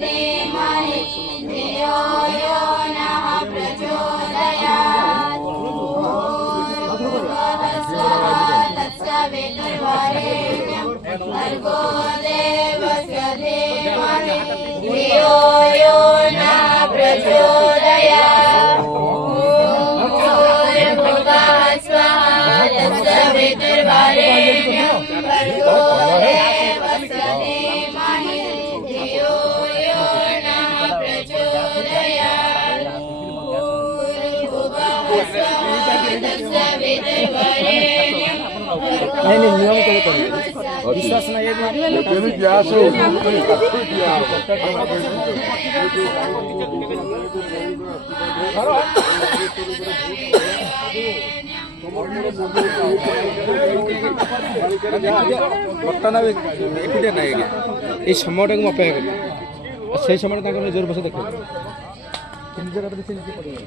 धीमहि धियो यो नः प्रचोदयात्। भुवः स्वः तत्सवितुर्वरेण्यं भर्गो देवस्य धीमहि धियो यो नः प्रचोदयात्। भुवः स्वः तत्सवितुर्वरेण्यं भर्गो देवस्य धीमहि धियो यो नः प्रचोदयात्। नहीं नहीं नियम को करेंगे विश्वास नहीं है तेरे ग्यास हो ବର୍ତ୍ତମାନ ଏକୁଟିଆ ନାହିଁ ଆଜ୍ଞା ଏଇ ସମୟଟାକୁ ମୁଁ ଅପେକ୍ଷା କରିବି ଆଉ ସେଇ ସମୟରେ ତାଙ୍କର ନିଜର ବସ ଦେଖ ନିଜ ଜାଗାରେ ସେ ନିଜେ ପଡ଼ିବ।